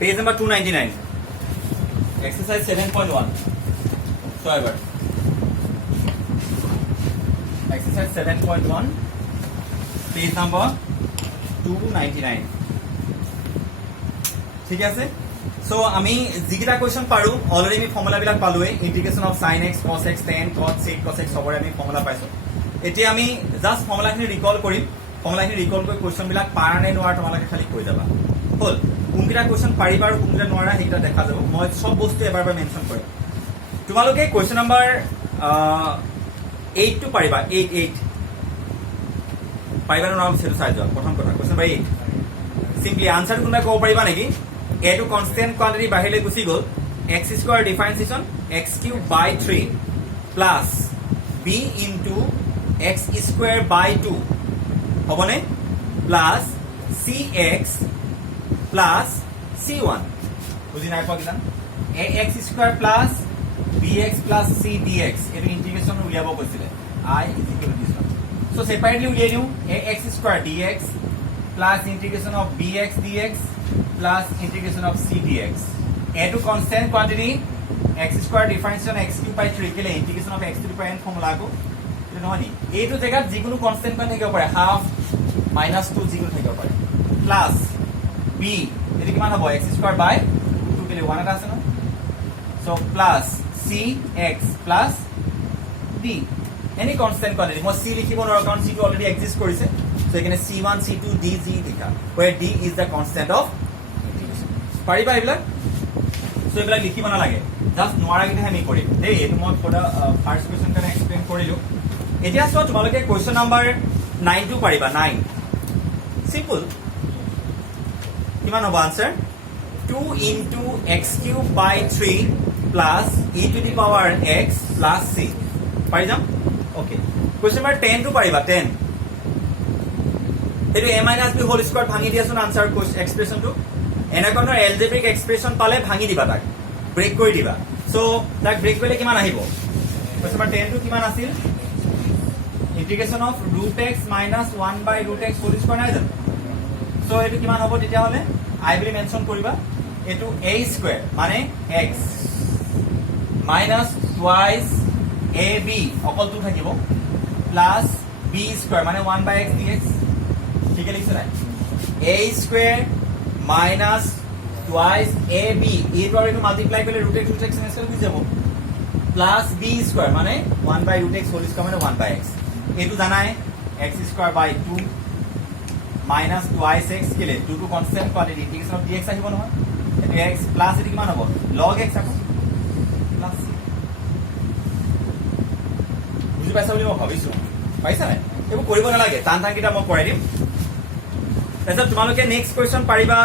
Page number 299. Exercise 7.1. So ever. Exercise 7.1. Page number 299. ঠিক আছে so আমি যিকেইটা কোয়েশ্চন পাৰো অলৰেডি আমি ফৰ্মুলা বিলাক পালোৱে ইন্টিগ্ৰেশন of sin x cos x tan cos sec cos x সবৰে আমি ফৰ্মুলা পাইছো এতিয়া আমি জাস্ট ফৰ্মুলাখিনি ৰিকল কৰিম ফৰ্মুলাখিনি ৰিকল কৰি কোয়েশ্চন বিলাক পাৰা নে নোৱাৰা তোমালোকে খালি কৈ যাবা হল কোনকেইটা কোয়েশ্চন পাৰিবা আৰু কোনকেইটা নোৱাৰা সেইটা দেখা যাব মই সব বস্তু এবাৰ মেনশন কৰিম তোমালোকে কোয়েশ্চন নাম্বাৰ 8 টো পাৰিবা 8 পাৰিবা নোৱাৰা সেটো চাই যোৱা প্ৰথম কথা কোয়েশ্চন নাম্বাৰ 8 সিম্পলি আনসাৰ কোনটা ক'ব পাৰিবা নেকি a to constant quantity বাহিলে গুছি গল x square differentiation x cube by 3 plus b into x square by 2 হবনে plus cx plus c1 বুজি নাই পোৱা কিমান ax square plus bx plus c dx এটো ইন্টিগ্রেশন উলিয়াব কৈছিলে I is equal to this one so separately উলিয়াই দিও ax square dx plus integration of bx dx plus integration of c dx. A to constant quantity x square differentiation x cube by 3 के लिए integration of x to the power n formula को तो नहीं a to जगह जिकुनु constant का नहीं क्या पड़े half minus 2 जिकुनु नहीं क्या पड़े plus b ये कितना होगा x square by 2 के लिए 1 आता है ना so plus c x plus d any constant quantity मैं c लिखी बोल रहा हूँ c तो already exist करी से so এখানে c1 c2 d g लिखा where d is the constant of পাৰিবা এইবিলাক সো এইবিলাক লিখিব না লাগে জাস্ট নোয়াৰা কিনে আমি কৰিম দেই এটো মই ফটা ফাৰ্স্ট কোয়েশ্চন কাৰণে এক্সপ্লেইন কৰিলো এতিয়া সো তোমালোকে কোয়েশ্চন নাম্বাৰ 9 টো পাৰিবা 9 সিম্পল কিমান হ'ব answer 2 into x cube by 3 plus e to the power x plus c পাৰি যাম ওকে কোয়েশ্চন নাম্বাৰ 10 টো পাৰিবা 10 এটো a minus b whole square ভাঙি দিয়াছোন আনসাৰ এক্সপ্ৰেছনটো এনেকনৰ এলজেব্ৰিক এক্সপ্ৰেছন পালে ভাঙি দিবা তাক ব্ৰেক কৰি দিবা সো তাক ব্ৰেক কৰিলে কিমান আহিব কোয়েশ্চন নাম্বাৰ 10 টো কিমান আছিল integration of √x - 1 by √x whole square নাই জানো সো এটো কিমান হ'ব তেতিয়া হলে আই বুলি মেনশন কৰিবা এটো a স্কয়ার মানে x minus twice ab অকল টু থাকিব প্লাস b স্কয়ার মানে 1 by x dx ঠিক আছে লিখছ নাই a square minus twice ab a টো আৰু মাল্টিপ্লাই কৰিলে √x কেনসেল হৈ যাব প্লাস b স্কয়ার মানে 1 by √x হোল স্কয়ার মানে 1 by x এটো জানাই x square by 2 minus twice x কেলে 2 টো constant quantity integration of dx আহিব নহয় এটো x প্লাস এটো কিমান হ'ব log x আকৌ প্লাস বুজি পাইছা বুলি মই ভাবিছো পাইছা নাই এইবোৰ কৰিব নালাগে টান টান কিটা মই কৰাই দিম তাৰপিছত তোমালোকে নেক্সট কোয়েশ্চন পাৰিবা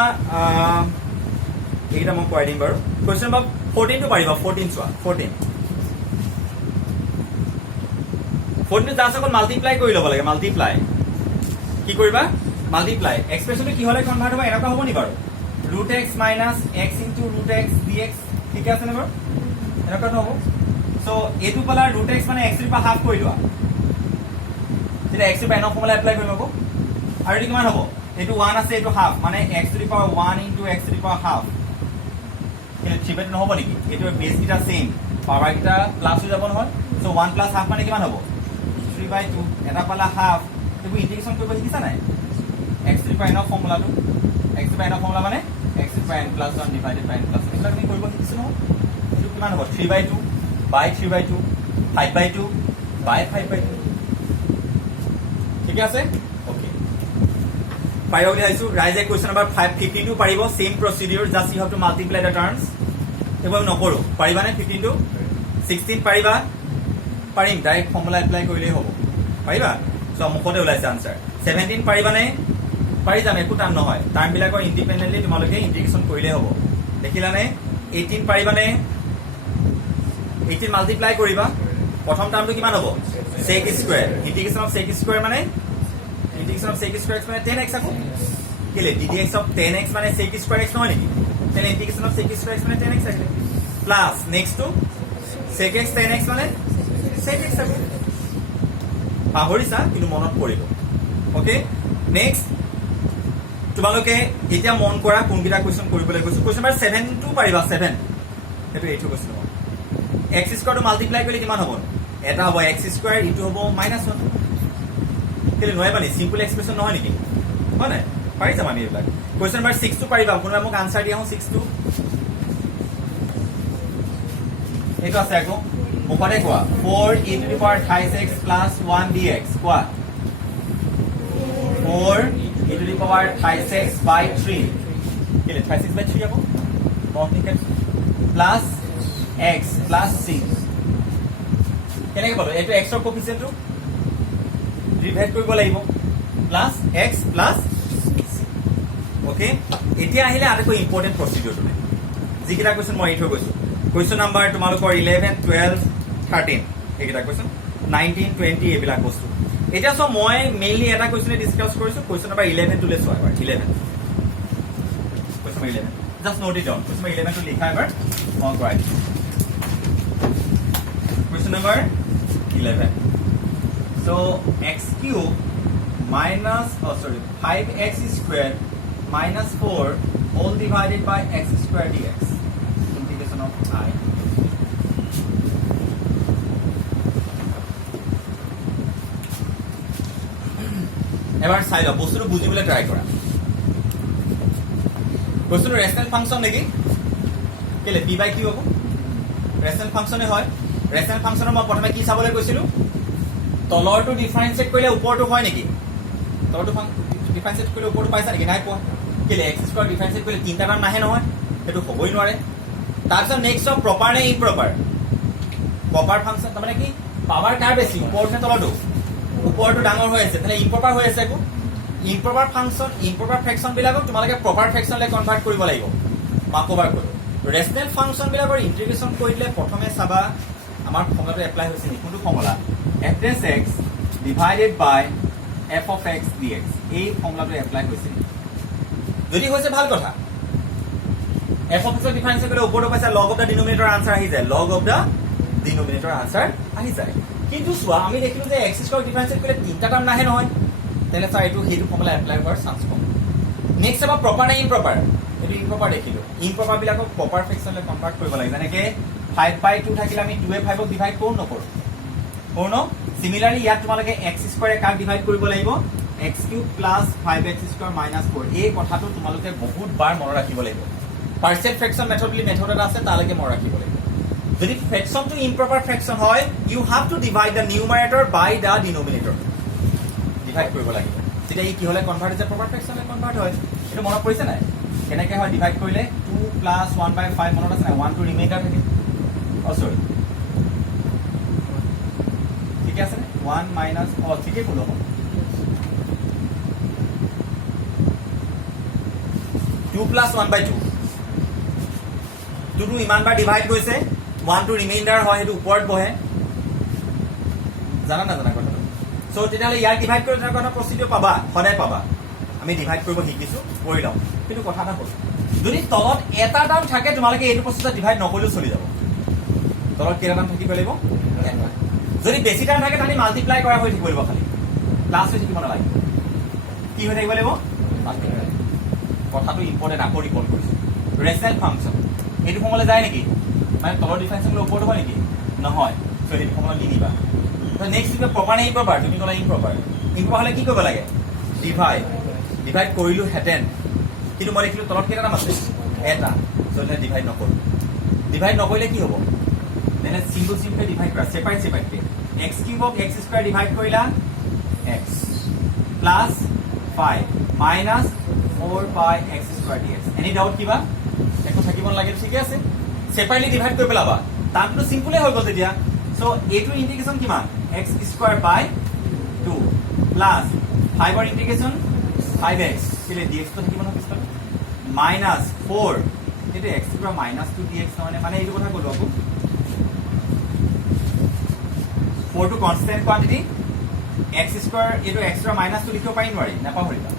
এইটা মই কৰাই দিম বাৰু কোয়েশ্চন নম্বৰ 14 টো পাৰিবা 14 চোৱা 14 টো জাস্ট অকল মাল্টিপ্লাই কৰি ল'ব লাগে মাল্টিপ্লাই কি কৰিবা মাল্টিপ্লাই এক্সপ্ৰেছনটো কি হলে কনভাৰ্ট হ'ব এনেকুৱা হ'ব নি বাৰু √x - x into √x dx ঠিক আছে নে বাৰু এনেকুৱা হ'ব সো এটো পালা √x মানে x ৰ পৰা হাফ কৰি লোৱা তেতিয়া x ৰ পৰা n ফৰ্মুলা এপ্লাই কৰিম আকৌ আৰু এটো কিমান হ'ব এটো 1 আছে এটো হাফ মানে x to the power 1 into x to the power half এটো চিবেট নহব নেকি এটো বেস কিটা সেম পাৱাৰ কিটা প্লাস হৈ যাব নহয় সো 1 plus half মানে কিমান হ'ব 3/2 এটা পালা হাফ এটো ইন্টিগ্ৰেশন কৰিব শিকিছা নাই x to the power n ফৰ্মুলাটো x to the power n formula মানে x to the power n plus 1 divided by n plus 1 এটা তুমি কৰিব শিকিছো নহয় এটো কিমান হ'ব 3/2 by 3/2 5/2 by 5/2 ঠিক আছে পাৰিব বুলি আইছো ৰাইজে কোয়েশ্চন নাম্বাৰ 15 টো পাৰিব same procedure just you have to multiply the terms এবং নকৰো পাৰিবা নে 15 টো 16 পাৰিবা পাৰিম ডাইৰেক্ট ফৰ্মুলা এপ্লাই কৰিলেই হ'ব পাৰিবা সো মুখতে ওলাইছে আনসাৰ 17 পাৰিবা নে পাৰি যাম একো টান নহয় টাৰ্ম বিলাকৰ ইন্ডিপেন্ডেন্টলি তোমালোকে ইন্টিগ্ৰেশন কৰিলেই হ'ব দেখিলা নে 18 পাৰিবা নে 18 মাল্টিপ্লাই কৰিবা প্ৰথম টার্মটো কিমান হ'ব sec square integration of sec square মানে integration of sec square x মানে 10x আকো কেলে ddx of 10x মানে sec square x নহয় নেকি তাহলে integration of sec square x মানে 10x আসলে plus next to sec x 10x মানে sec x আকো পাহৰিছা কিন্তু মনত পৰিব ওকে নেক্সট তোমালোকে এতিয়া মন কৰা কোনকেইটা কুৱেশ্যন কৰিবলৈ গৈছো কুৱেশ্যন নম্বৰ 7 টো পাৰিবা 7 সেইটো এইটো কুৱেশ্যন হ'ব x স্কয়াৰটো মাল্টিপ্লাই কৰিলে কিমান হ'ব এটা হ'ব x স্কয়াৰ ইটো হ'ব -1 কেলে নহয় মানে সিম্পল এক্সপ্ৰেছন নহয় নেকি হয় নাই পাৰি যাম আমি এইবিলাক কুৱেশ্যন নম্বৰ 6 টো পাৰিবা কোনোবা মোক আনসাৰ দিয়া হও 6 টো এইটো আছে আকৌ মুখতে কোৱা 4e to the power 26 plus 1 dx কোৱা 4e to the power 26 by 3 কেলে 26 by 3 আকৌ multiply plus x plus 6 কেনেকৈ পালো এইটো x ৰ কোএফিচিয়েন্টটো ডিভাইড কৰিব লাগিব প্লাস x প্লাস ওকে এতিয়া আহিলে আটাইকৈ ইম্পৰ্টেন্ট প্ৰসিডিউৰটো যিকেইটা কোৱেশ্যন মই এইটো কৈছো কোৱেশ্যন নাম্বাৰ তোমালোকৰ 11 12 13 এইকেইটা কোৱেশ্যন 19 20 এইবিলাক বস্তু এতিয়া সব মই মেইনলি এটা কোৱেশ্যনে ডিসকাস কৰিছো কোৱেশ্যন নাম্বাৰ 11 টো লেছো এবাৰ 11 question 11 just note it down question 11 টো লিখা এবাৰ অন কৰাই question number 11 so x cube minus 5x squared minus 4 all divided by x squared dx integration of I এবাৰ চাই লও বস্তুটো বুজিবলৈ ট্ৰাই কৰা বস্তুটো ৰেশনাল ফাংচন নেকি কেলে p by q হ'ব ৰেশনাল ফাংচনে হয় ৰেশনাল ফাংচনৰ মই প্ৰথমে কি চাবলৈ কৈছিলো তলৰটো ডিফাৰেন্সিয়েট কৰিলে ওপৰটো হয় নেকি তলৰটো ডিফাৰেন্সিয়েট কৰিলে ওপৰটো পাইছা নেকি নাই পোৱা কেলে x স্কয়াৰ ডিফাৰেন্সিয়েট কৰিলে তিনটা টাৰ্ম নাহে নহয় সেইটো হ'বই নোৱাৰে তাৰপিছত নেক্সট অফ প্ৰপাৰ নে ইম্প্ৰপাৰ প্ৰপাৰ ফাংচন মানে কি পাৱাৰ কাৰ বেছি ওপৰত নে তলৰটো ওপৰটো ডাঙৰ হৈ আছে তাহলে ইম্প্ৰপাৰ হৈ আছে আকৌ ইম্প্ৰপাৰ ফাংচন ইম্প্ৰপাৰ ফ্ৰেকশন বিলাকক তোমালোকে প্ৰপাৰ ফ্ৰেকশনলৈ কনভাৰ্ট কৰিব লাগিব মাকোবাৰ কৰি ৰেশনাল ফাংচন বিলাকৰ ইন্টিগ্ৰেশন কৰিলে প্ৰথমে চাবা আমাৰ ফৰ্মুলাটো এপ্লাই হৈছে নি কোনটো formula f dash x divided by f of x dx এই ফৰ্মুলাটো এপ্লাই হৈছে নি যদি হৈছে ভাল কথা f of x ৰ ডিফাৰেন্স কৰিলে ওপৰটো পাইছা log of the denominator answer আহি যায় log of the denominator answer আহি যায় কিন্তু সোয়া আমি দেখিলো যে x স্কয়ার ডিফারেন্স কৰিলে তিনটা টাৰ্ম নাহে নহয় তেনে চাই এইটো হেতু ফৰ্মুলা এপ্লাই কৰাৰ চান্স কম নেক্সট আবা প্ৰপাৰ নে ইম্প্ৰপাৰ এটো ইম্প্ৰপাৰ দেখিলো ইম্প্ৰপাৰ বিলাকক প্ৰপাৰ ফ্ৰেকশনলৈ কনভাৰ্ট কৰিব লাগে যেনেকে 5/2 থাকিলে আমি 2/5 ক ডিভাইড কৰো নকৰো কোন সিমিলাৰলি ইয়াত তোমালোকে x স্কয়াৰে কাক ডিভাইড কৰিব লাগিব x³ + 5x² - 4 এই কথাটো তোমালোকে বহুত বাৰ মনত ৰাখিব লাগিব পাৰ্সেল ফ্ৰেকশন মেথড বুলি মেথড এটা আছে তালৈকে মনত ৰাখিব লাগিব যদি ফ্ৰেকশনটো ইম্প্ৰপাৰ ফ্ৰেকশন হয় you have to divide the numerator by the denominator divide কৰিব লাগিব তেতিয়া ই কি হলে কনভাৰ্ট হৈছে প্ৰপাৰ ফ্ৰেকশনলে কনভাৰ্ট হয় এটো মনত পৰিছে নাই কেনেকৈ হয় ডিভাইড কৰিলে 2 + 1/5 মনত আছে নাই 1 টো ৰিমেইণ্ডাৰ থাকে সৰি ঠিক আছে 1 মাইনাস ঠিকই কলো 2 + 1/2 2 ইমান বাৰ ডিভাইড কৰিছে 1 টো ৰিমেইণ্ডাৰ হয় হেতু ওপৰত বহে জানা না জানা কথা সো তেতিয়ালে ইয়াৰ ডিভাইড কৰি তাৰ কথা প্ৰসিডিউৰ পাবা সদায় পাবা আমি ডিভাইড কৰিব শিকিছো কৰি লও কিন্তু কথা এটা হ'ল যদি তলত এটা টাৰ্ম থাকে তোমালোকে এইটো প্ৰসেছত ডিভাইড নকৰিলেও চলি যাব তলত কেইটা টাৰ্ম থাকিব লাগিব এটা যদি বেছি টাইম থাকে তাহলে মাল্টিপ্লাই কৰা হৈ থাকিব লাগিব খালি প্লাস হৈ থাকিব নালাগে কি হৈ থাকিব লাগিব মাল্টিপ্লাই কথাটো ইম্পৰ্টেন্ট আকৌ ৰিকল কৰিছো ৰেশনাল ফাংচন এইটো ফৰ্মুলা যায় নেকি মানে তলৰ ডিফাৰেন্স গুলো ওপৰত হয় নেকি নহয় সো এই ফৰ্মুলা লিখিবা তো নেক্সট ইজ প্ৰপাৰ নে ইম্প্ৰপাৰ তুমি কলা ইম্প্ৰপাৰ ইম্প্ৰপাৰ হলে কি কৰিব লাগে ডিভাইড কৰিলো হেতেন কিন্তু মই লিখিলো তলত কেইটা নাম আছে এটা সো এটা ডিভাইড নকৰিলে কি হ'ব then single divide kora separate ke x³ of x² divide koriলা x plus 5 minus 4 by x² dx any doubt kiba ekko থাকিব লাগে ঠিক আছে সেপাৰেটলি ডিভাইড কৰি পেলাবা তাকটো সিম্পলে হৈ গল তেতিয়া সো এটো ইন্টিগ্ৰেশন কিমান x² by 2 plus 5 ৰ ইন্টিগ্ৰেশন 5x কেলে dx তো থাকিব ন পিছফালে minus 4 এটো x ৰ -2 dx মানে এইটো কথা কলো আকৌ 4 to constant quantity x² এটো x ৰ -2 লিখিব পাৰি নোৱাৰি নাপাহৰিবা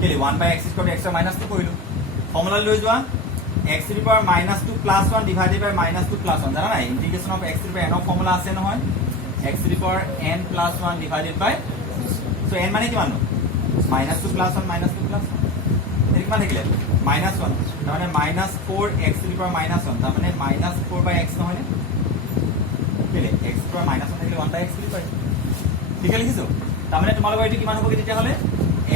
কেলে 1/x² x ৰ -2 কৰিলো ফৰ্মুলা লৈ যোৱা x to the power -2 plus 1 divided by -2 plus 1 জানা না integration of x to the power n of formula আছে নহয় x to the power n plus 1 divided by so n মানে কিমান মাইনাছ 2 প্লাছ 1 মাইনাছ 2 প্লাছ 1 কিমান থাকিলে minus 1 তাৰমানে minus 4 x to the power minus 1 তাৰমানে মাইনাছ 4 বাই x নহয়নে কেলে x টু পাৱাৰ মাইনাছ 1 থাকিলে 1 বাই x বুলি কয় ঠিক লিখিছো তাৰমানে তোমালোকৰ এইটো কিমান হ'ব কি তেতিয়া হ'লে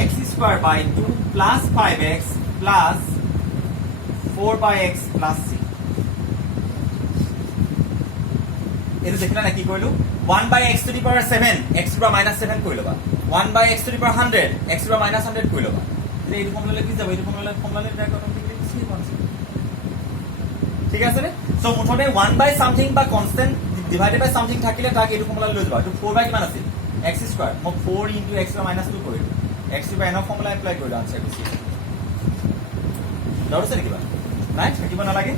x square by 2 plus 5x plus 4 by x plus c এইটো দেখিলা না কি কৰিলো 1 by x to the power 7 x to power minus 7 কৰি ল'বা 1 by x to the power 100 x to power minus 100 কৰি ল'বা এই ফৰ্মুলা কি যাব এই ফৰ্মুলা ডাইৰেক্ট অটোমেটিকলি লিখি পাম ঠিক আছে নে সো মুঠতে 1 বাই সামথিং বা কনস্ট্যান্ট ডিভাইডেড বাই সামথিং থাকিলে তাক এইটো ফৰ্মুলা লৈ যাবা তো 4 বাই কিমান আছিল x স্কয়াৰ মই 4 ইনটু x টু মাইনাছ 2 কৰিলো x টু বাই এনৰ ফৰ্মুলা এপ্লাই কৰিলো আনসাৰ দিছি দৰছে নেকি বা নাই থাকিব নালাগে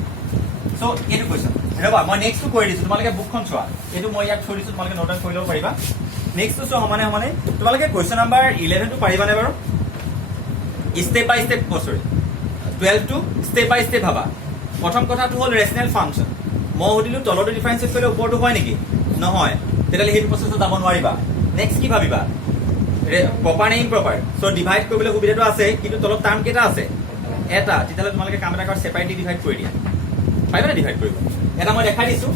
সো এইটো কোৱেশ্চন ৰবা মই নেক্সট কৰি দিছো তোমালোকে বুকখন চোৱা এইটো মই ইয়াত থৈ দিছো তোমালোকে নোট ডাউন কৰি ল'ব পাৰিবা নেক্সট তো সমানে সমানে তোমালোকে কোৱেশ্চন নাম্বাৰ 11 টো পাৰিবানে বাৰু স্টেপ বাই স্টেপ সৰি 12 টো স্টেপ বাই স্টেপ ভাবা প্ৰথম কথাটো হ'ল ৰেশনাল ফাংচন মই সুধিলো তলটো ডিফাৰেন্সিয়েট কৰিলে ওপৰটো হয় নেকি নহয় তেতিয়ালে হেতু প্ৰসেসত যাব নোৱাৰিবা নেক্সট কি ভাবিবা প্ৰপাৰ নে ইম্প্ৰপাৰ সো ডিভাইড কৰিবলৈ সুবিধাটো আছে কিন্তু তলত টাৰ্ম কেটা আছে এটা তেতিয়ালে তোমালোকে কাম এটা কৰ সেপাৰেটলি ডিভাইড কৰি দিয়া পাৰিবা ডিভাইড কৰিব এটা মই দেখাই দিছো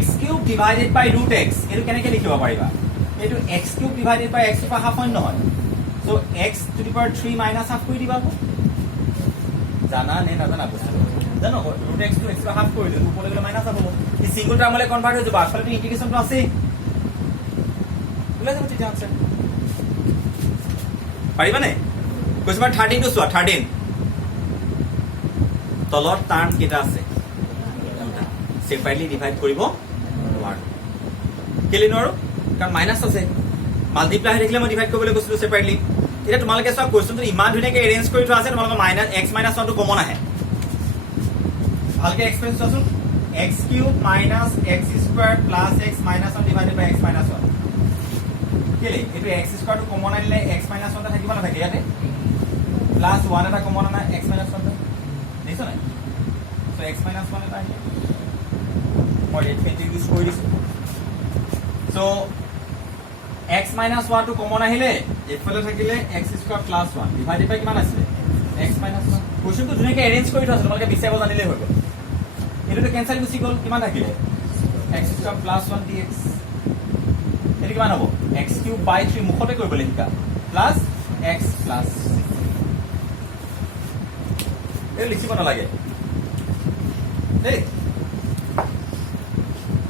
x³ ডিভাইডেড বাই √x এটো কেনেকৈ লিখিব পাৰিবা এটো x³ divided by x to power half নহয় so x to the power 3 minus half কৰি দিবা জানা নে নাজানা বস্তু জানো √x to x to half কৰি দিলে উপৰে গলে মাইনাস হ'ব এই সিঙ্গল টাৰ্মলে কনভাৰ্ট হৈ যাব আসলে ইন্টিগ্ৰেশনটো আছে ওলাই যাব তেতিয়া আনসাৰ পাৰিবা নে কোৱেশ্চন 13 টো চোৱা 13 তলৰ টাৰ্ম কেটা আছে সেপাৰেটলি ডিভাইড কৰিব নোৱাৰো কেলে নোৱাৰো কাৰণ মাইনাস আছে মাল্টিপ্লাই হৈ থাকিলে মই ডিভাইড কৰিবলৈ কৈছিলো সেপাৰেটলি এটা তোমালোকে চোৱা কোৱেশ্চনটো ইমান ধুনীয়াকৈ এৰেঞ্জ কৰি থোৱা আছে তোমালোকৰ x - 1 টো কমন আহে ভালকে এক্সপ্ৰেছ চোৱাচোন x³ - x² + x - 1 divided by x - 1 কেলে এটো x² টো কমন আনিলে x - 1 টা থাকিব না থাকে ইয়াতে +1 এটা কমন আনা x - 1 দেখিছ নাই সো x - 1 এটা আহিলে মই ৰেট ইনট্ৰডিউস কৰি দিছো সো x - 1 টো কমন আহিলে এফালে থাকিলে x² + 1 ডিভাইডেড বাই কিমান আছে x - 1 কোৱেশ্চনটো ধুনীয়াকৈ এৰেঞ্জ কৰি থোৱা আছে তোমালোকে বিচাৰিব জানিলে হৈ গ'ল এটো কেনসেল গুছি গ'ল কিমান থাকিলে x² + 1 dx এটো কিমান হ'ব x³ / 3 মুখতে কৰিব লিখা প্লাস x প্লাস এই লিখিব নালাগে দেই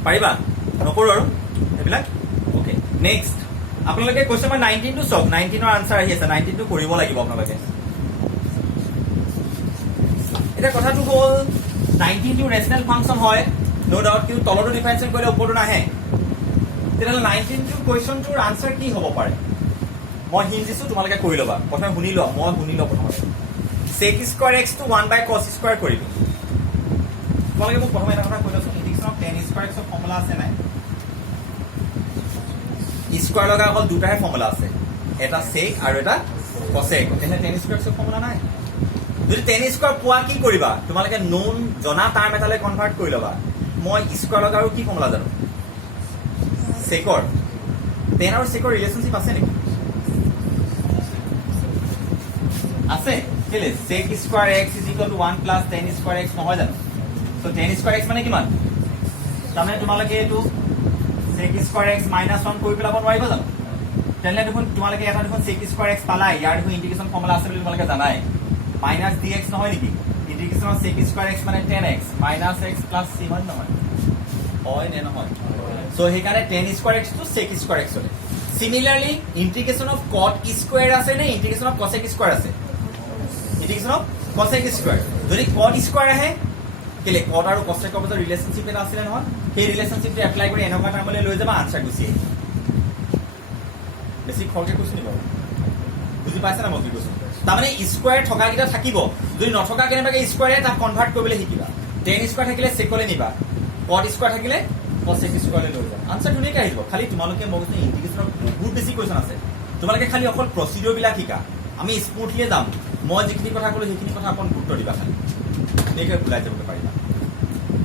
পাৰিবা নকৰো আৰু এবিলাক ওকে নেক্সট আপোনালোকে কোৱেশ্চন নম্বৰ 19 টো সব 19 ৰ আনসাৰ আহি আছে 19 টো কৰিব লাগিব আপোনালোকে এটা কথাটো হ'ল 19 টো ৰেশনাল ফাংচন হয় নো ডাউট কিউ তলটো ডিফাৰেন্সিয়েট কৰিলে ওপৰটো নাহে তেতিয়াহ'লে 19 টো কোৱেশ্চনটোৰ আনসাৰ কি হ'ব পাৰে মই হিন্ট দিছো তোমালোকে কৰি ল'বা প্ৰথমে শুনি লও মই শুনি লও প্ৰথমে sec² x টো 1 বাই cos² কৰিলো তোমালোকে মোক প্ৰথমে এটা কথা কৈ লওঁচোন ইন্টিগ্ৰেশন অফ tan² x ৰ ফৰ্মুলা আছে নাই স্কয়াৰ লগা অকল দুটাহে ফৰ্মুলা আছে এটা sec আৰু এটা cosec তেনে tan² x ৰ ফৰ্মুলা নাই যদি tan² পোৱা কি কৰিবা তোমালোকে নোন জনা টাৰ্ম এটালে কনভাৰ্ট কৰি লবা মই স্কয়াৰ লগা আৰু কি ফৰ্মুলা জানো secৰ tan আৰু secৰ ৰিলেশনশিপ আছে নেকি আছে কেলে sec² x = 1 + tan² x নহয় জানো তো tan² x মানে কিমান তাৰমানে তোমালোকে এটো sec² x - 1 কৰি পেলাব নোৱাৰিবা জানো তেনে দেখোন তোমালোকে এটা দেখোন sec² x পালাই ইয়াৰ দেখোন ইন্টিগ্ৰেশন ফৰ্মুলা আছে বুলি তোমালোকে জানাই -dx নহয় নেকি ইন্টিগ্ৰেশন অফ sec² x মানে tan x - x + c হয় নহয় হয় নে নহয় সো হেকাৰে tan² x to sec² x হয় সিমিলারলি ইন্টিগ্রেশন অফ cot² আছে নে ইন্টিগ্রেশন অফ cosec² আছে ইন্টিগ্রেশন অফ cosec² যদি cot² আহে কেলে cot আৰু cosec ৰ ৰিলেশনশিপ এটা আছে নহয় সেই ৰিলেশনশিপটো এপ্লাই কৰি এনেকুৱা টাইমলৈ লৈ যাবা আনসাৰ গুছি বেছি খৰকে কৈছ নি বাৰু বুজি পাইছা না মই কি কৈছো তাৰমানে স্কয়াৰ থকা কিটা থাকিব যদি নথকা কেনেবাকে স্কয়াৰে তাক কনভাৰ্ট কৰিবলৈ শিকিবা tan² থাকিলে secলে নিবা cot² থাকিলে cosec² লৈ যাবা আনসাৰ ধুনীয়াকৈ আহিব খালি তোমালোকে মই কৈছো ইন্টিগ্ৰেশনৰ বহুত বেছি কোৱেশ্চন আছে তোমালোকে খালি অকল প্ৰসিডিউৰ বিলাক শিকা আমি স্মুথলি যাম মই যিখিনি কথা ক'লো সেইখিনি কথা অকণ গুৰুত্ব দিবা খালি দেখে বুলাই যাব পাৰিবা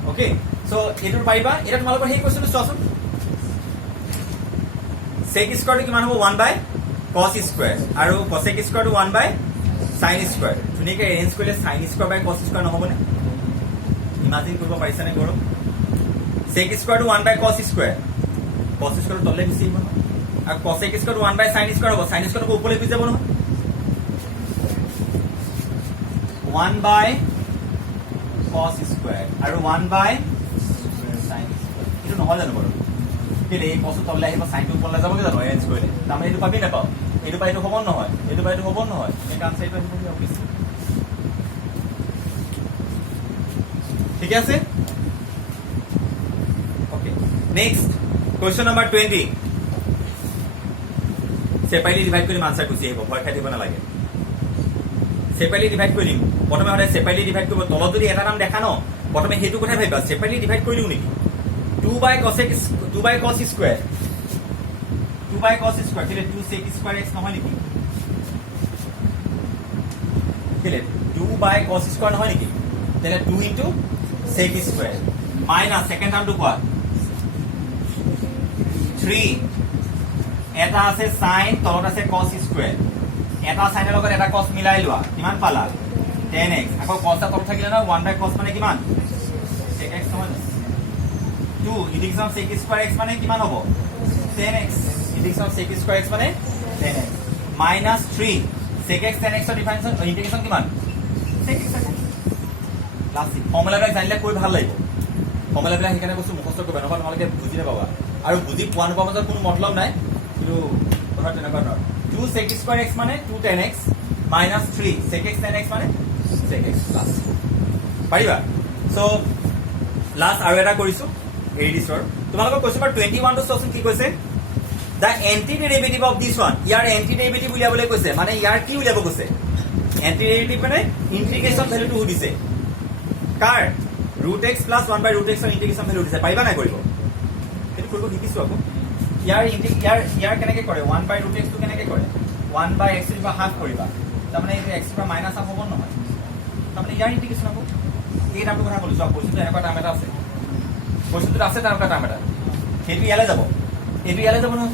ওকে সো এটোৰ পাৰিবা এটা তোমালোকৰ সেই কোৱেশ্চনটো চোৱাচোন sec² কিমান হ'ব 1 বাই cos স্কোয়াৰ আৰু cosec স্কোয়াৰটো 1 বাই sin স্কোয়াৰ ধুনীয়াকৈ এৰেঞ্জ কৰিলে sin স্কোয়াৰ বাই cos স্কোয়াৰ নহ'বনে ইমাজিন কৰিব পাৰিছানে গৌৰৱ sec স্কোয়াৰটো 1 বাই cos স্কোয়াৰ তললৈ গুচি আহিব নহয় আৰু cosec স্কোয়াৰটো 1 বাই sin স্কোয়াৰ হ'ব sin স্কোয়াৰটো ওপৰলৈ গুচি যাব নহয় 1 বাই cos স্কোয়াৰ আৰু 1 বাই sin এইটো নহয় জানো বাৰু কেলে এই cos তললৈ আহিব sin টো ওপৰলৈ যাবগে জানো এৰেঞ্জ কৰিলে তাৰমানে এইটো পাবি নাপাওঁ এইটো পাই এইটো হ'ব নহয় এইটো পাই এইটো হ'ব নহয় এই কাম চাইটো আহিব কি অফিস ঠিক আছে okay next question number 20 separately divide কৰি আনসাৰ গুচি আহিব ভয় খাই দিব নালাগে সেপাৰেটলি ডিভাইড কৰি দিম প্ৰথমে হলে সেপাৰেটলি ডিভাইড কৰিব তলত যদি এটা নাম দেখা ন প্ৰথমে হেতু কথা ভাবিবা সেপাৰেটলি ডিভাইড কৰি দিও নেকি 2 বাই cos স্কয়াৰ 2 বাই cos স্কয়াৰ কেলে 2 sec স্কয়াৰ x নহয় নেকি কেলে 2 বাই cos স্কয়াৰ নহয় নেকি তেনে 2 into sec square minus second টাৰ্মটো কোৱা 3 এটা আছে sin তলত আছে cos স্কয়াৰ এটা সাইনৰ লগত এটা cos মিলাই লোৱা কিমান পালা 10x আকৌ cos টা তলত থাকিলে না 1 বাই cos মানে কিমান sec x সমান 2 ইন্টিগ্রেশন sec স্কয়ার x মানে কিমান হ'ব 10x integration sec square x মানে 10x minus 3 sec x 10x ৰ ডিফাৰেন্স ইন্টিগ্ৰেশন কিমান sec x ক্লাস ফৰ্মুলাবিলাক জানিলে কৈ ভাল লাগিব ফৰ্মুলাবিলাক সেইকাৰণে কৈছো মুখস্থ কৰিব নহবা তোমালোকে বুজি নাপাবা আৰু বুজি পোৱা নোপোৱা মাজত কোনো মতলব নাই কিন্তু কথা তেনেকুৱা নহয় 2 sec স্কয়াৰ x মানে 2 10x minus 3 sec x 10x মানে sec x plus পাৰিবা সো লাষ্ট আৰু এটা কৰিছো এই দিছৰ তোমালোকৰ কোৱেশ্চন নম্বৰ 21 টো সচোন কি কৈছে the antiderivative of this one year antiderivative উলিয়াবলৈ কৈছে মানে ইয়াৰ কি উলিয়াব কৈছে antiderivative মানে ইন্টিগ্ৰেশন ভ্যালুটো সুধিছে কাৰ √x + 1 √x ৰ ইন্টিগ্ৰেশন ভ্যালু দিছে পাৰিবা নাই কৰিব এটো কৰিব শিকিছো আকৌ ইয়াৰ কেনেকৈ কৰে 1 √x টো কেনেকৈ কৰে 1 বাই x ৰ পৰা হাফ কৰিবা তাৰমানে এই x ৰ পৰা মাইনাস হাফ হ'ব নহয় তাৰমানে ইয়াৰ ইন্টিগ্ৰেশন হ'ব এই নামটো কথা কৈছো কোৱেশ্চনটো এনেকুৱা টাইম এটা আছে কোৱেশ্চনটো আছে তেনেকুৱা টাইম এটা সেইটো ইয়ালে যাব এইটো ইয়ালে যাব নহয়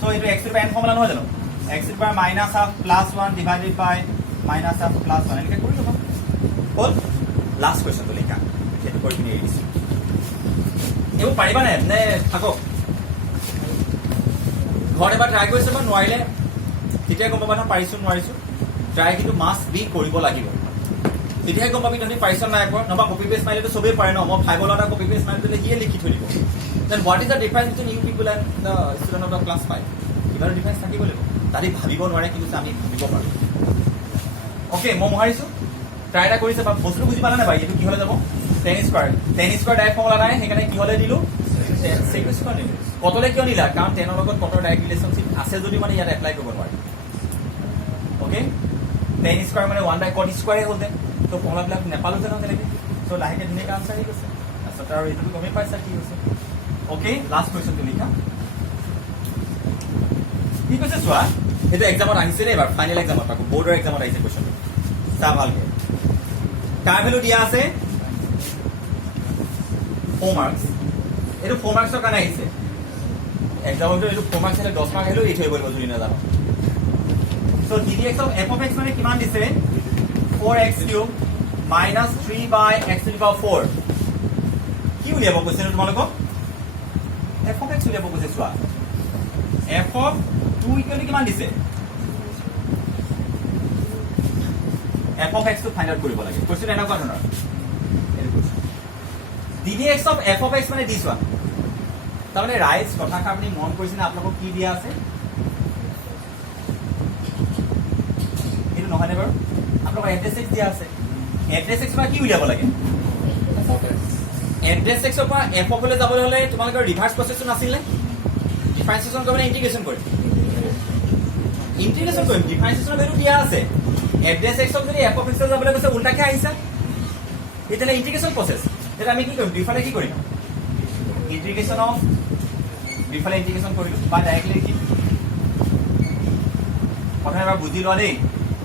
সো এইটো x ৰ পৰা n ফৰ্মুলা নহয় জানো x ৰ পৰা মাইনাস হাফ প্লাস 1 ডিভাইডেড বাই মাইনাস হাফ প্লাস 1 এনেকৈ কৰি ল'বা হ'ল লাষ্ট কোৱেশ্চনটো লিখা সেইটো কৰি কিনে এৰিছো এইবোৰ পাৰিবা নাই নে থাকক ঘৰত এবাৰ ট্ৰাই কৰিছে বা নোৱাৰিলে তেতিয়া গম পাবা না পাৰিছো নোৱাৰিছো ট্ৰাই কিন্তু মাষ্ট বি কৰিব লাগিব তেতিয়াহে গম পাবি তুমি পাৰিছ নাই পৰা নহবা কপি পেষ্ট মাৰিলেতো চবেই পাৰে ন মই 5 লটা কপি পেষ্ট মাৰি দিলে কিয়ে লিখি থৈ দিব then what is the difference between you people and the student of the class 5 কিমান ডিফাৰেন্স থাকিব লাগিব তাৰি ভাবিব নোৱাৰে কিন্তু আমি ভাবিব পাৰো ওকে মই মহাৰিছো ট্ৰাই এটা কৰিছে বা বস্তুটো বুজি পালা নাই ভাই এইটো কি হলে যাব 10 স্কয়াৰ ডাইৰেক্ট ফৰ্মুলা নাই সেইকাৰণে কি হলে দিলো sec স্কয়াৰ দিলো কতলে কিয় নিলা কাৰণ 10 ৰ লগত কতৰ ডাইৰেক্ট ৰিলেশনশিপ আছে যদি মানে ইয়াত এপ্লাই কৰিব নোৱাৰে ওকে 10 স্কয়াৰ মানে 1 বাই cot স্কয়াৰ হ'ল দে তো ফৰ্মুলাবিলাক নেপালো জানো কেনেকৈ সো লাহেকে ধুনীয়াকৈ আনসাৰ আহি গৈছে তাৰপিছত আৰু এইটো গমেই পাইছা কি হৈছে ওকে লাষ্ট কুৱেশ্যনটো লিখা কি কৈছে চোৱা এইটো এক্সামত আহিছে নে এবাৰ ফাইনেল এক্সামত আকৌ বৰ্ডৰ এক্সামত আহিছে কুৱেশ্যনটো চা ভালকে কাৰ ভ্যালু দিয়া আছে 4 মাৰ্কস এইটো 4 মাৰ্কসৰ কাৰণে আহিছে এক্সামত এইটো 4 মাৰ্কস হলে 10 মাৰ্ক আহিলেও এই থৈ বলিব যদি নাজানো so ddx of f of x মানে কিমান দিছে 4x³ minus 3 by x to the power 4 কি উলিয়াব কৈছে তোমালোকক f of x উলিয়াব কৈছে চোৱা f of 2 ইকুৱেল কিমান দিছে f of x টো ফাইন্ড আউট কৰিব লাগে কোৱেশ্চন এনেকুৱা ধৰণৰ ddx of f of x মানে দিছ ওয়ান তাৰমানে ৰাইজ কথাষাৰ আপুনি মন কৰিছেনে আপোনালোকক কি দিয়া আছে এইটো নহয় নে বাৰু আপোনালোকৰ এড্ৰেছ x দিয়া আছে এড্ৰেছ x পৰা কি উলিয়াব লাগে এড্ৰেছ x পৰা f of লৈ যাবলৈ হলে তোমালোকৰ ৰিভাৰ্স প্ৰচেছটো নাছিল নে ডিফাৰেন্সিয়েচন কৰিলে ইন্টিগ্ৰেশন কৰিম ডিফাৰেন্সিয়েচনৰ ভ্যালু দিয়া আছে এড্ৰেছ x যদি f of x লৈ যাবলৈ কৈছে উল্টাকে আহিছে এটা ইন্টিগ্ৰেশন প্ৰচেছ এটা আমি কি কৰিম ডিফাৰে কি কৰিম ইন্টিগ্ৰেশন অফ ডিফাৰে ইন্টিগ্ৰেশন কৰিলো বা ডাইৰেক্টলি লিখিম প্ৰথমে এবাৰ বুজি লোৱা দেই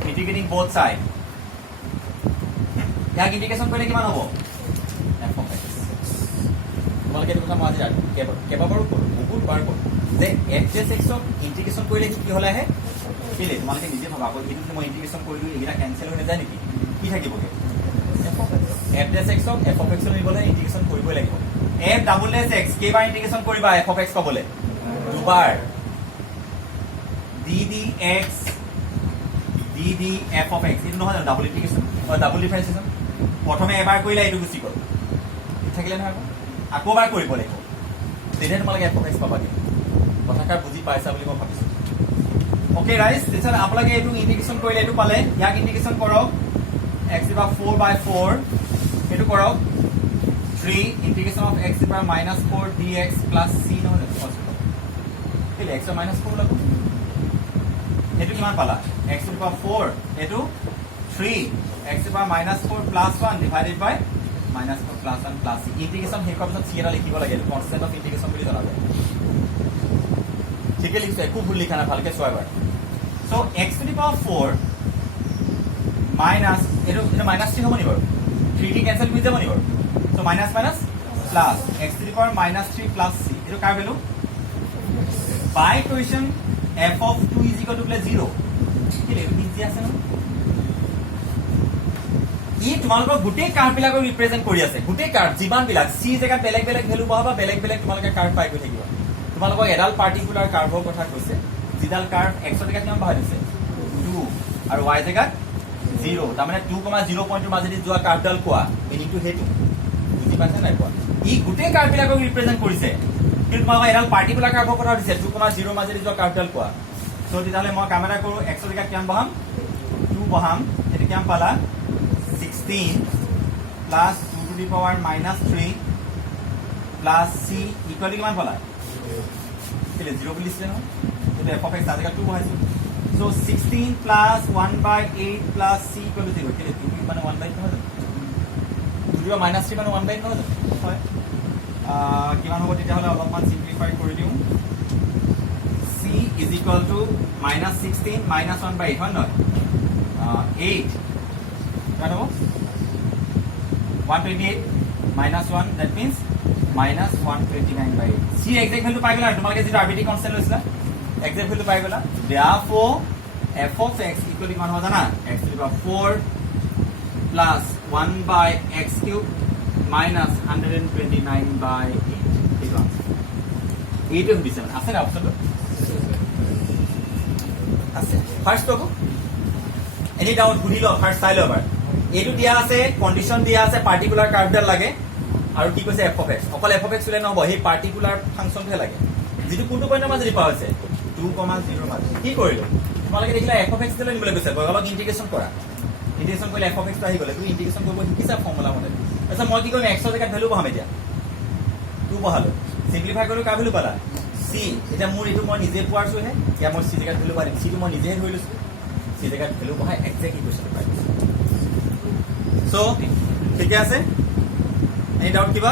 ইন্টিগ্ৰেটিং both side ইয়াক ইন্টিগ্ৰেশন কৰিলে কিমান হ'ব f of x তোমালোকে এইটো কথা মই আজি কেইবাবাৰো বহুত বাৰ কৰো যে এড্ৰেছ x ইন্টিগ্ৰেশন কৰিলে কি হলে আহে কেলে তোমালোকে নিজে ভাবা আকৌ এইটো মই ইন্টিগ্ৰেশ্যন কৰিলো এইগিলা কেনসেল হৈ নাযায় নেকি কি থাকিবগে f dash x ক f of x নিবলে ইন্টিগ্ৰেশ্যন কৰিবই লাগিব f ডাবল ডেশ x কেইবাৰ ইন্টিগ্ৰেশ্যন কৰিবা f of x পাবলে দুবাৰ ddx ddf of x এইটো নহয় ডাবল ইন্টিগ্ৰেশ্যন ডাবল ডিফাৰেন্সিয়েশ্যন প্ৰথমে এবাৰ কৰিলে এইটো গুচি গ'ল থাকিলে নহয় আকৌ এবাৰ কৰিব লাগিব তেতিয়া তোমালোকে f of x পাবা কিন্তু কথাষাৰ বুজি পাইছা বুলি মই ভাবিছো ওকে গাইস তেতিয়া আপোনালোকে এইটো ইন্টিগ্ৰেশ্যন কৰিলে এইটো পালে ইয়াক ইন্টিগ্ৰেশ্যন কৰক x দিবা 4/4 এইটো কৰক 3 ইন্টিগ্ৰেশ্যন অফ x দিবা -4 dx + c নহয় কেলে x ৰ -4 লাগব এইটো কিমান পালা x to the power 4 এইটো 3 x to the power -4 + 1 divided by -4 + 1 + c ইন্টিগ্ৰেশ্যন শেষ হোৱাৰ পিছত c এটা লিখিব লাগে এইটো কনস্ট্যান্ট অফ ইন্টিগ্ৰেশ্যন বুলি জনা যায় ঠিকে লিখিছে একো ভুল লিখা নাই ভালকে চোৱা এবাৰ so x to the power 4 minus এটো মাইনাস 3 হ'ব নি বাৰু 3 ক্যান্সেল হৈ যাব নি বাৰু so minus minus plus x to the power -3 + c এটো কাৰ value by equation f of 2 is equal to 0 কি লিখি দিছি আছে ন ই তোমালোকৰ গুটেই কাৰ্ভ বিলাকক ৰিপ্ৰেজেন্ট কৰি আছে গুটেই কাৰ্ভ যিমান বিলাক c জেগাত বেলেগ বেলেগ ভ্যালু পাবা বেলেগ বেলেগ তোমালোকে কাৰ্ভ পাই গৈ থাকিবা তোমালোকক এডাল পাৰ্টিকুলাৰ কাৰ্ভৰ কথা কৈছে যিডাল কাৰ্ভ x ৰ জেগাত কিমান বহাই দিছে 2 আৰু y জেগাত 0 তাৰ মানে 2,0 পইণ্টৰ মাজেদি যোৱা কাৰ্ভডাল কোৱা মিনিংটো হেতু বুজি পাইছা নাই কোৱা ই গুটেই কাৰ্ভ বিলাকক ৰিপ্ৰেজেন্ট কৰিছে কিন্তু তোমালোকক এডাল পাৰ্টিকুলাৰ কাৰ্ভৰ কথা দিছে 2,0 মাজেদি যোৱা কাৰ্ভডাল কোৱা সো তেতিয়াহলে মই কামেৰা কৰো x ৰ জেগাত কিমান বহাম 2 বহাম এটা কিমান পালা 16 plus 2 to the power -3 plus c equal to কিমান পালা কেলে 0 বুলি লিখলে নহয় তো f of x তাজেকা 2 বহাইছো so 16 plus 1/8 plus c equal to 0 কেলে 2 মানে 1/8 নহয় 2 to the power -3 মানে 1/8 নহয় হয় কিমান হ'ব তেতিয়া হলে অলপমান সিম্পলিফাই কৰি দিও c is equal to -16 -1/8 হয় নহয় 8 কিমান হ'ব 128 -1 that means -129/8 c exact value পাই গলা তোমালোকে যেটো আৰবিটি কনস্ট্যান্ট লৈছিলা exact value পাই গলা therefore f of x equal to কিমান হ'ব জানা x to the power 4 plus 1/x³ -129/8 এইটো এইটো দিছে মানে আছে না অপচনটো আছে ফার্স্ট হ'ব এনি ডাউট বুঝিলো ফার্স্ট চাই লবা এইটো দিয়া আছে কন্ডিশন দিয়া আছে পার্টিকুলার কার্ভডাল লাগে আৰু কি কৈছে f of x অকল f of x লৈ নহব এই পার্টিকুলার ফাংশনহে লাগে যেটো কোনটো পইণ্টৰ মাজে পাৱা হৈছে 2,0 মাজে কি কৰিলো তোমালোকে দেখিলা f of x লৈ নিবলৈ কৈছে অলপ ইন্টিগ্ৰেশন কৰা ইন্টিগ্ৰেশন কৰিলে f of x আহি গলে তুমি ইন্টিগ্ৰেশন কৰিব শিকিছা ফৰ্মুলা মতে আচ্ছা মই কি কৰিম x ৰ জেগাত ভ্যালু বহাম এতিয়া 2 বহালো সিম্পলিফাই কৰিলো কা ভ্যালু পালা c এটা মোৰ এটো মই নিজে পোৱাৰছো হে ইয়া মই c জেগাত ভ্যালু পাৰিম c টো মই নিজে ধৰি লৈছো c জেগাত ভ্যালু বহাই এক্সাক্ট ইকুৱেশ্যন পাই সো ঠিক আছে এনি ডাউট কিবা